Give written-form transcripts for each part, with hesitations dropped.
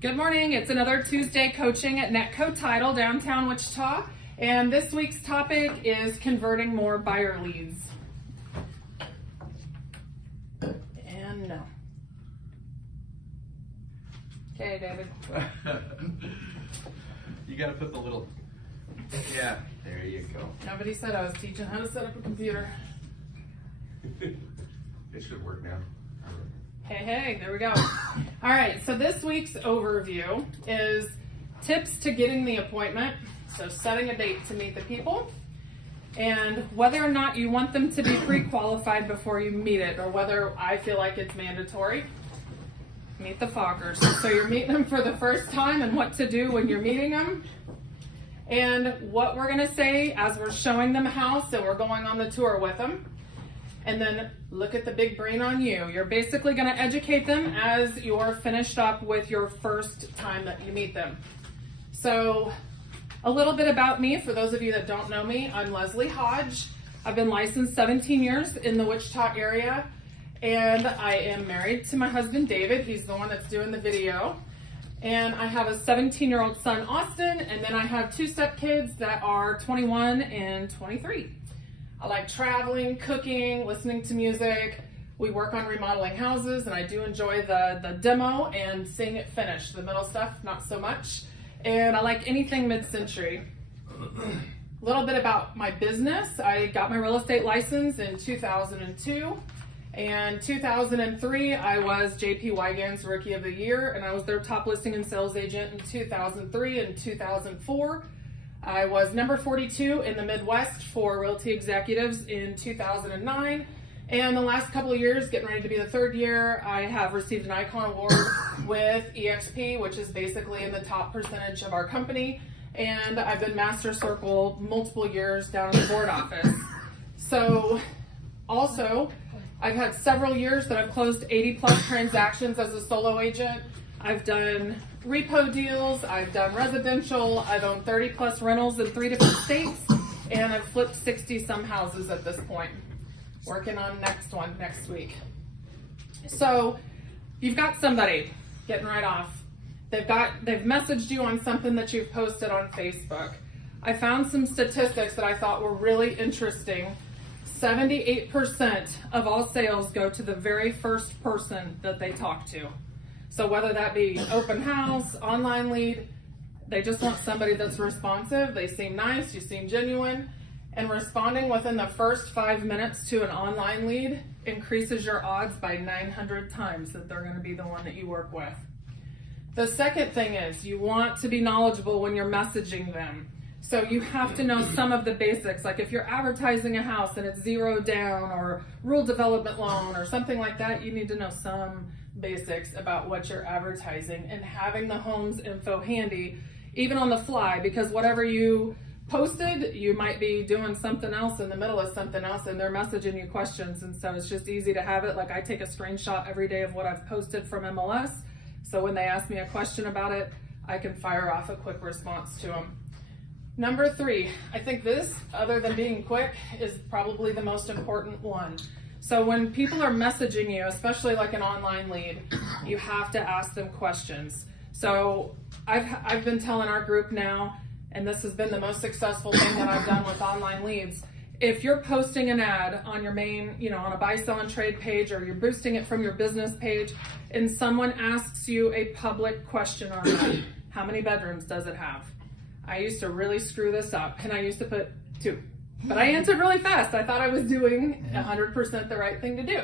Good morning. It's another Tuesday coaching at Netco Title, downtown Wichita. And this week's topic is converting more buyer leads. And no. Okay, David. You gotta put the little, yeah, there you go. Nobody said I was teaching how to set up a computer. It should work now. Hey, there we go. All right, so this week's overview is tips to getting the appointment. So setting a date to meet the people and whether or not you want them to be pre-qualified before you meet it or whether I feel like it's mandatory. Meet the Fockers. So you're meeting them for the first time and what to do when you're meeting them. And what we're gonna say as we're showing them a house and we're going on the tour with them. And then look at the big brain on you. You're basically gonna educate them as you're finished up with your first time that you meet them. So a little bit about me, for those of you that don't know me, I'm Lesley Hodge. I've been licensed 17 years in the Wichita area, and I am married to my husband, David. He's the one that's doing the video. And I have a 17-year-old son, Austin, and then I have two stepkids that are 21 and 23. I like traveling, cooking, listening to music. We work on remodeling houses, and I do enjoy the demo and seeing it finished. The middle stuff, not so much. And I like anything mid-century. A little bit about my business. I got my real estate license in 2002. And 2003, I was JP Wygand's Rookie of the Year, and I was their top listing and sales agent in 2003 and 2004. I was number 42 in the Midwest for Realty Executives in 2009. And the last couple of years, getting ready to be the third year, I have received an Icon Award with EXP, which is basically in the top percentage of our company. And I've been Master Circle multiple years down in the board office. So also, I've had several years that I've closed 80 plus transactions as a solo agent. I've done repo deals, I've done residential, I've owned 30 plus rentals in 3 different states, and I've flipped 60 some houses at this point. Working on next one next week. So you've got somebody getting right off. They've messaged you on something that you've posted on Facebook. I found some statistics that I thought were really interesting. 78% of all sales go to the very first person that they talk to. So whether that be open house, online lead, they just want somebody that's responsive. They seem nice, you seem genuine. And responding within the first 5 minutes to an online lead increases your odds by 900 times that they're going to be the one that you work with. The second thing is you want to be knowledgeable when you're messaging them. So you have to know some of the basics, like if you're advertising a house and it's 0 down or rural development loan or something like that, you need to know some basics about what you're advertising and having the home's info handy, even on the fly, because whatever you posted, you might be doing something else in the middle of something else and they're messaging you questions. And so it's just easy to have it. Like I take a screenshot every day of what I've posted from MLS. So when they ask me a question about it, I can fire off a quick response to them. Number 3, I think this, other than being quick, is probably the most important one. So when people are messaging you, especially like an online lead, you have to ask them questions. So I've been telling our group now, and this has been the most successful thing that I've done with online leads. If you're posting an ad on your main, on a buy, sell, and trade page, or you're boosting it from your business page, and someone asks you a public question on that, how many bedrooms does it have? I used to really screw this up, and I used to put 2. But I answered really fast. I thought I was doing 100% the right thing to do.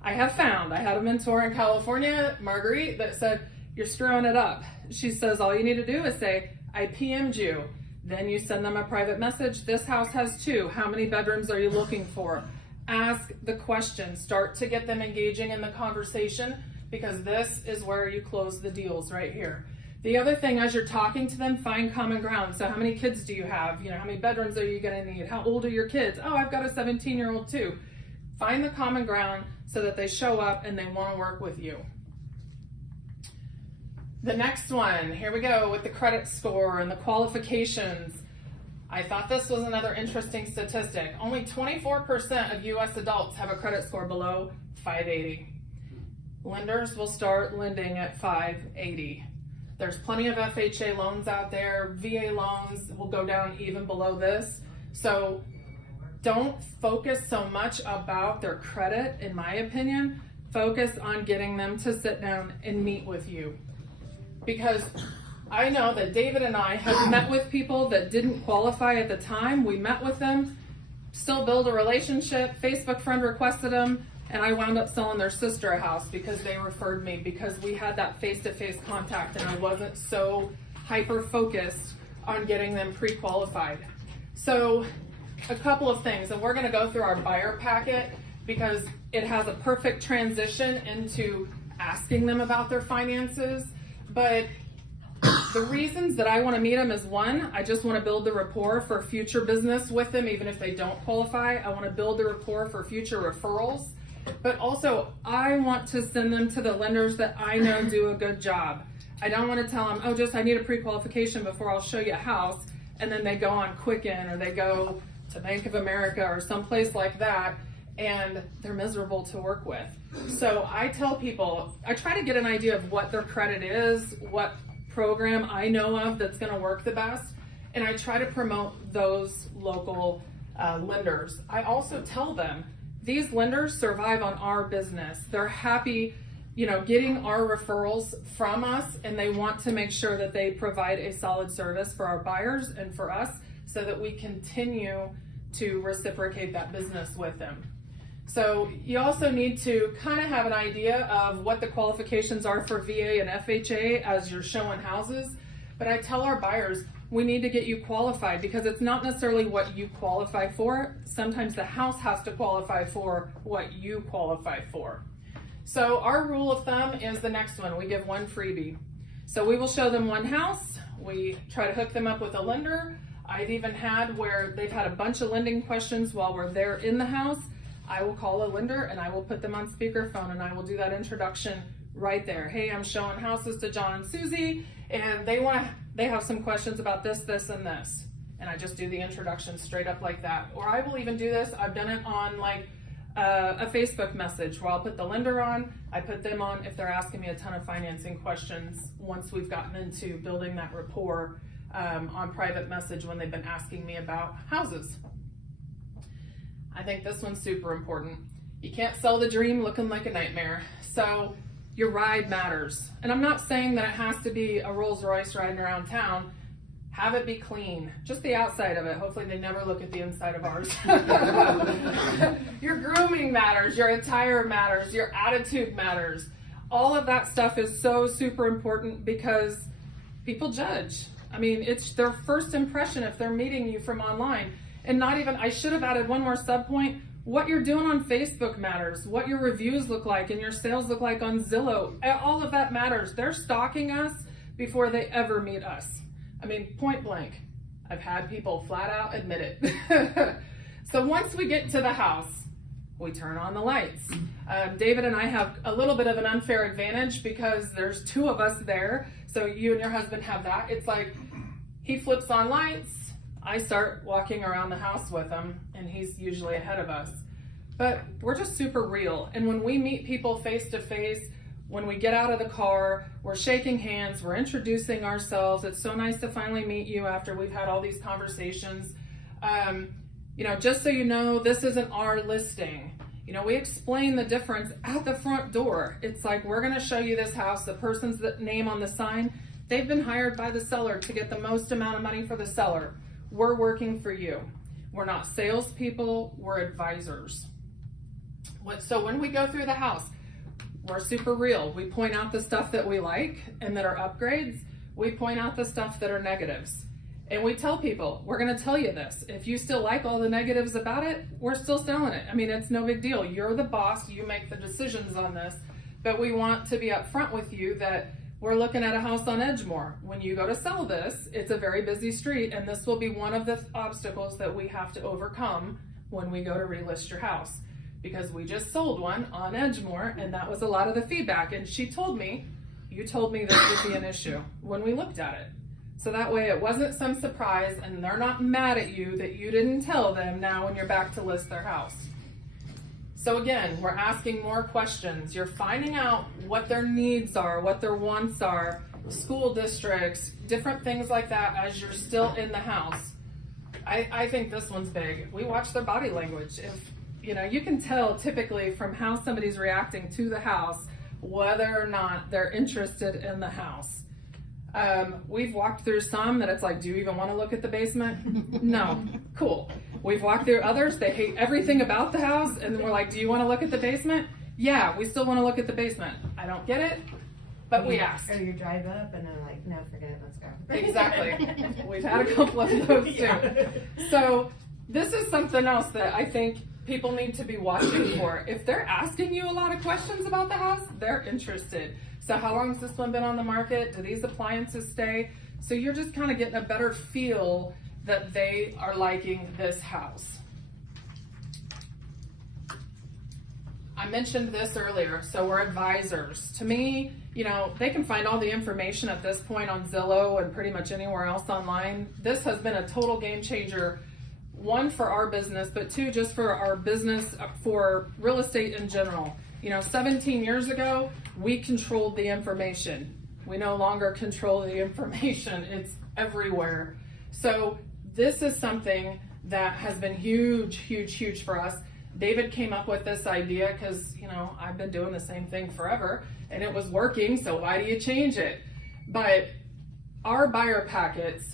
I have found, I had a mentor in California, Marguerite, that said, you're screwing it up. She says, all you need to do is say, I PM'd you. Then you send them a private message. This house has 2. How many bedrooms are you looking for? Ask the question. Start to get them engaging in the conversation, because this is where you close the deals right here. The other thing, as you're talking to them, find common ground. So how many kids do you have? How many bedrooms are you going to need? How old are your kids? Oh, I've got a 17-year-old too. Find the common ground so that they show up and they want to work with you. The next one, here we go with the credit score and the qualifications. I thought this was another interesting statistic. Only 24% of US adults have a credit score below 580. Lenders will start lending at 580. There's plenty of FHA loans out there. VA loans will go down even below this. So don't focus so much about their credit, in my opinion. Focus on getting them to sit down and meet with you. Because I know that David and I have met with people that didn't qualify at the time. We met with them, still build a relationship. Facebook friend requested them, and I wound up selling their sister a house because they referred me, because we had that face-to-face contact and I wasn't so hyper-focused on getting them pre-qualified. So a couple of things, and we're going to go through our buyer packet because it has a perfect transition into asking them about their finances. But the reasons that I want to meet them is, one, I just want to build the rapport for future business with them, even if they don't qualify. I want to build the rapport for future referrals. But also, I want to send them to the lenders that I know do a good job. I don't want to tell them, oh, just I need a pre-qualification before I'll show you a house, and then they go on Quicken or they go to Bank of America or someplace like that, and they're miserable to work with. So I tell people, I try to get an idea of what their credit is, what program I know of that's going to work the best, and I try to promote those local lenders. I also tell them, these lenders survive on our business. They're happy, getting our referrals from us, and they want to make sure that they provide a solid service for our buyers and for us, so that we continue to reciprocate that business with them. So you also need to kind of have an idea of what the qualifications are for VA and FHA as you're showing houses. But I tell our buyers, we need to get you qualified, because it's not necessarily what you qualify for. Sometimes the house has to qualify for what you qualify for. So our rule of thumb is the next one. We give one freebie. So we will show them one house. We try to hook them up with a lender. I've even had where they've had a bunch of lending questions while we're there in the house. I will call a lender and I will put them on speakerphone, and I will do that introduction right there. Hey, I'm showing houses to John and Susie, and they have some questions about this, this, and this. And I just do the introduction straight up like that. Or I will even do this. I've done it on like a Facebook message where I'll put the lender on. I put them on if they're asking me a ton of financing questions once we've gotten into building that rapport on private message when they've been asking me about houses. I think this one's super important. You can't sell the dream looking like a nightmare. So your ride matters. And I'm not saying that it has to be a Rolls Royce riding around town. Have it be clean, just the outside of it. Hopefully they never look at the inside of ours. Your grooming matters, your attire matters, your attitude matters. All of that stuff is so super important because people judge. I mean, it's their first impression if they're meeting you from online. And not even, I should have added one more sub point. What you're doing on Facebook matters. What your reviews look like and your sales look like on Zillow. All of that matters. They're stalking us before they ever meet us. I mean, point blank. I've had people flat out admit it. So once we get to the house, we turn on the lights. David and I have a little bit of an unfair advantage because there's two of us there. So you and your husband have that. It's like he flips on lights. I start walking around the house with him, and he's usually ahead of us. But we're just super real. And when we meet people face to face, when we get out of the car, we're shaking hands, we're introducing ourselves. It's so nice to finally meet you after we've had all these conversations. Just so you know, this isn't our listing. We explain the difference at the front door. It's like, we're gonna show you this house. The person's name on the sign, they've been hired by the seller to get the most amount of money for the seller. We're working for you. We're not salespeople, we're advisors. So when we go through the house, we're super real. We point out the stuff that we like and that are upgrades. We point out the stuff that are negatives. And we tell people, we're gonna tell you this. If you still like all the negatives about it, we're still selling it. I mean, it's no big deal. You're the boss, you make the decisions on this. But we want to be upfront with you that we're looking at a house on Edgemore. When you go to sell this, it's a very busy street, and this will be one of the obstacles that we have to overcome when we go to relist your house. Because we just sold one on Edgemore, and that was a lot of the feedback. And she told me, you told me this would be an issue when we looked at it. So that way it wasn't some surprise, and they're not mad at you that you didn't tell them now when you're back to list their house. So again, we're asking more questions. You're finding out what their needs are, what their wants are, school districts, different things like that as you're still in the house. I think this one's big. We watch their body language. If you can tell typically from how somebody's reacting to the house whether or not they're interested in the house. We've walked through some that it's like, do you even want to look at the basement? No. Cool. We've walked through others, they hate everything about the house, and then we're like, do you want to look at the basement? Yeah, we still want to look at the basement. I don't get it, but we ask. Or you drive up and they're like, no, forget it, let's go. Exactly. We've had a couple of those too. Yeah. So this is something else that I think people need to be watching for. If they're asking you a lot of questions about the house, they're interested. So how long has this one been on the market? Do these appliances stay? So you're just kind of getting a better feel that they are liking this house. I mentioned this earlier, so we're advisors. To me, they can find all the information at this point on Zillow and pretty much anywhere else online. This has been a total game changer, one, for our business, but two, just for our business, for real estate in general. 17 years ago, we controlled the information. We no longer control the information. It's everywhere. So this is something that has been huge, huge, huge for us. David came up with this idea because, I've been doing the same thing forever and it was working, so why do you change it? But our buyer packets,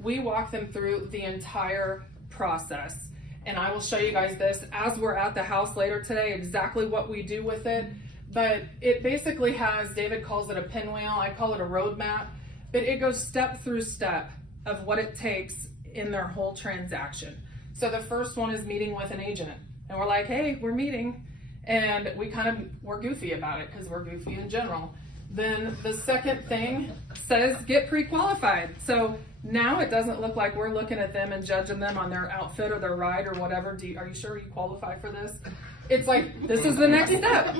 we walk them through the entire process. And I will show you guys this as we're at the house later today, exactly what we do with it. But it basically has, David calls it a pinwheel, I call it a roadmap, but it goes step through step of what it takes in their whole transaction. So the first one is meeting with an agent. And we're like, hey, we're meeting. And we're goofy about it because we're goofy in general. Then the second thing says get pre-qualified. So now it doesn't look like we're looking at them and judging them on their outfit or their ride or whatever. Are you sure you qualify for this? It's like, this is the next step.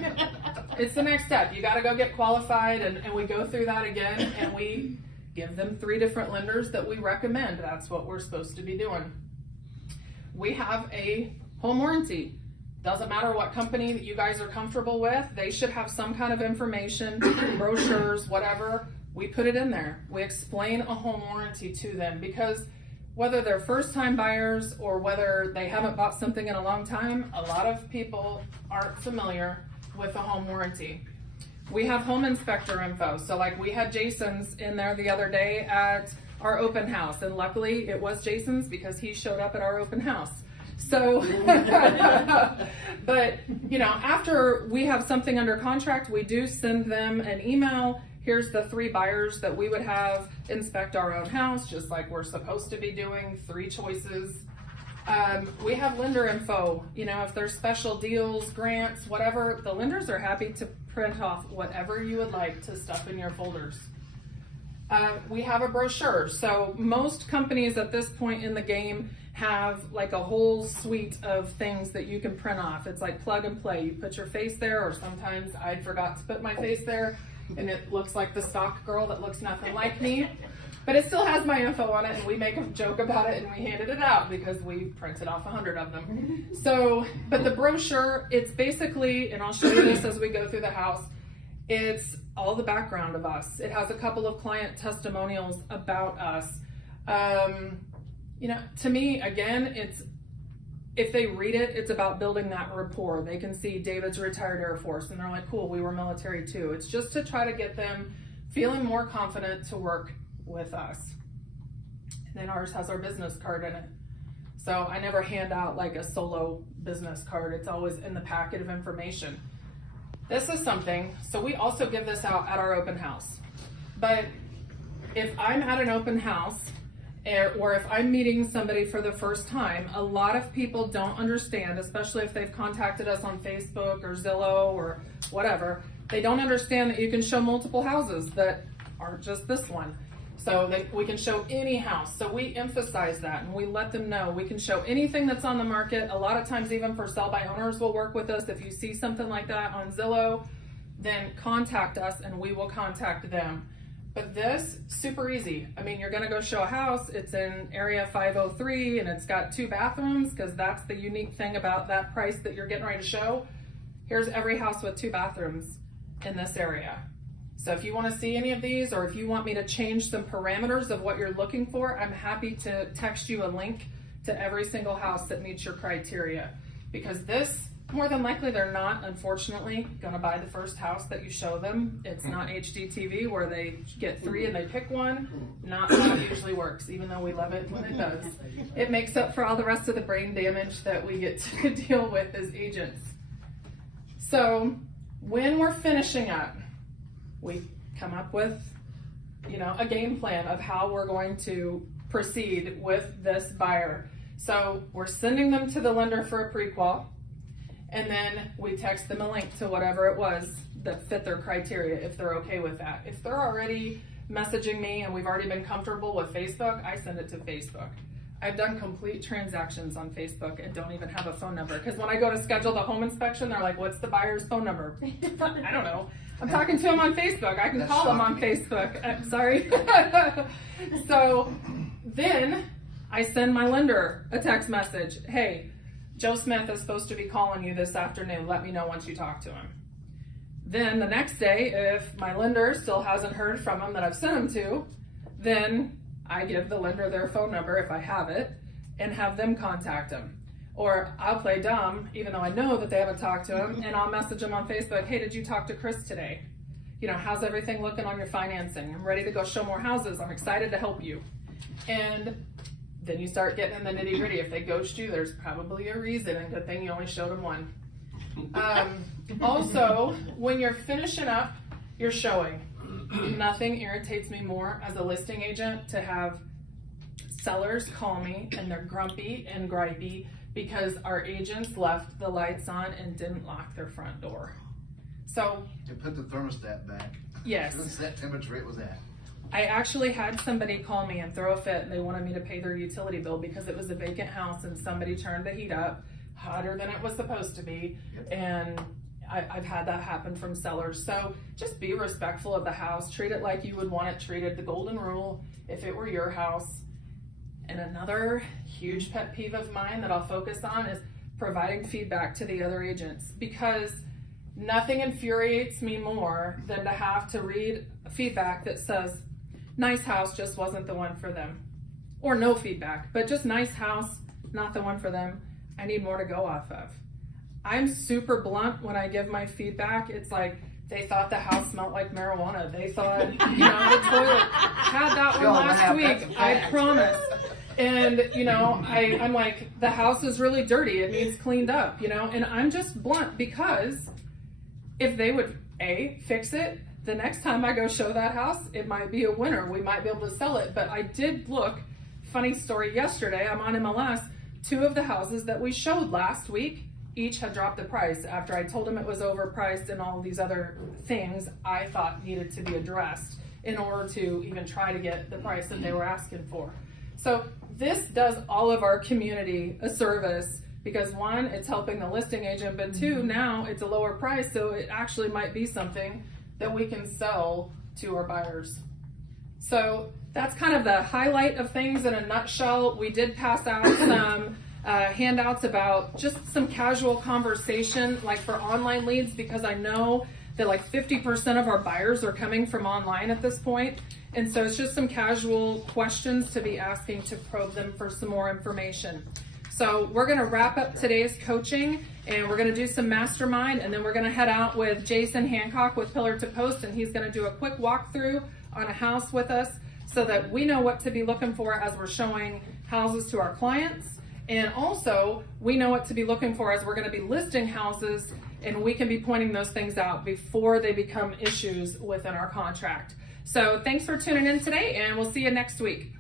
It's the next step. You got to go get qualified, and we go through that again, and we give them 3 different lenders that we recommend. That's what we're supposed to be doing. We have a home warranty. Doesn't matter what company that you guys are comfortable with, they should have some kind of information, brochures, whatever. We put it in there. We explain a home warranty to them because whether they're first-time buyers or whether they haven't bought something in a long time, a lot of people aren't familiar with a home warranty. We have home inspector info. So like we had Jason's in there the other day at our open house, and luckily it was Jason's because he showed up at our open house. So, but after we have something under contract, we do send them an email. Here's the 3 buyers that we would have inspect our own house, just like we're supposed to be doing, 3 choices. We have lender info, if there's special deals, grants, whatever, the lenders are happy to print off whatever you would like to stuff in your folders. We have a brochure. So most companies at this point in the game have like a whole suite of things that you can print off. It's like plug and play. You put your face there, or sometimes I forgot to put my face there and it looks like the stock girl that looks nothing like me. But it still has my info on it, and we make a joke about it and we handed it out because we printed off 100 of them. So, but the brochure, it's basically, and I'll show you this as we go through the house, it's all the background of us. It has a couple of client testimonials about us. To me, again, it's, if they read it, it's about building that rapport. They can see David's retired Air Force and they're like, cool, we were military too. It's just to try to get them feeling more confident to work with us. And then ours has our business card in it. So I never hand out like a solo business card. It's always in the packet of information. This is something, so we also give this out at our open house. But if I'm at an open house, or if I'm meeting somebody for the first time, a lot of people don't understand, especially if they've contacted us on Facebook or Zillow or whatever, they don't understand that you can show multiple houses that aren't just this one. So we can show any house. So we emphasize that and we let them know we can show anything that's on the market. A lot of times even for sell by owners will work with us. If you see something like that on Zillow, then contact us and we will contact them. But this, super easy. I mean, you're gonna go show a house, it's in area 503 and it's got 2 bathrooms because that's the unique thing about that price that you're getting ready to show. Here's every house with 2 bathrooms in this area. So if you wanna see any of these, or if you want me to change some parameters of what you're looking for, I'm happy to text you a link to every single house that meets your criteria. Because this, more than likely, they're not, unfortunately, gonna buy the first house that you show them. It's not HGTV where they get 3 and they pick one. Not how it usually works, even though we love it when it does. It makes up for all the rest of the brain damage that we get to deal with as agents. So when we're finishing up, we come up with, a game plan of how we're going to proceed with this buyer. So we're sending them to the lender for a pre-qual, and then we text them a link to whatever it was that fit their criteria, if they're okay with that. If they're already messaging me and we've already been comfortable with Facebook, I send it to Facebook. I've done complete transactions on Facebook and don't even have a phone number, because when I go to schedule the home inspection, they're like, what's the buyer's phone number? I don't know. I'm talking to them on Facebook. I can call them on Facebook. Sorry. So then I send my lender a text message. Hey, Joe Smith is supposed to be calling you this afternoon. Let me know once you talk to him. Then the next day, if my lender still hasn't heard from him that I've sent him to, then I give the lender their phone number if I have it and have them contact him. Or I'll play dumb, even though I know that they haven't talked to him, and I'll message them on Facebook. Hey, did you talk to Chris today? How's everything looking on your financing? I'm ready to go show more houses. I'm excited to help you. And then you start getting in the nitty gritty. If they ghost you, there's probably a reason, and good thing you only showed them one. Also, when you're finishing up your showing, nothing irritates me more as a listing agent to have sellers call me and they're grumpy and gripey because our agents left the lights on and didn't lock their front door. So to put the thermostat back. Yes. Since that temperature it was at. I actually had somebody call me and throw a fit, and they wanted me to pay their utility bill because it was a vacant house and somebody turned the heat up hotter than it was supposed to be. Yep. And I've had that happen from sellers. So just be respectful of the house. Treat it like you would want it treated. The golden rule, if it were your house. And another huge pet peeve of mine that I'll focus on is providing feedback to the other agents, because nothing infuriates me more than to have to read feedback that says, nice house, just wasn't the one for them. Or no feedback, but just nice house, not the one for them. I need more to go off of. I'm super blunt when I give my feedback. It's like, they thought the house smelled like marijuana. They thought, the toilet had that one last week, I promise. And, I'm like, the house is really dirty. It needs cleaned up, and I'm just blunt, because if they would, A, fix it, the next time I go show that house, it might be a winner. We might be able to sell it. But I did look, funny story, yesterday, I'm on MLS, 2 of the houses that we showed last week, each had dropped the price after I told them it was overpriced and all these other things I thought needed to be addressed in order to even try to get the price that they were asking for. So this does all of our community a service, because 1, it's helping the listing agent, but 2, now it's a lower price, so it actually might be something that we can sell to our buyers. So that's kind of the highlight of things in a nutshell. We did pass out some handouts about just some casual conversation, like for online leads, because I know that like 50% of our buyers are coming from online at this point. And so it's just some casual questions to be asking to probe them for some more information. So we're gonna wrap up today's coaching, and we're gonna do some mastermind, and then we're gonna head out with Jason Hancock with Pillar to Post, and he's gonna do a quick walkthrough on a house with us so that we know what to be looking for as we're showing houses to our clients. And also, we know what to be looking for as we're gonna be listing houses, and we can be pointing those things out before they become issues within our contract. So thanks for tuning in today, and we'll see you next week.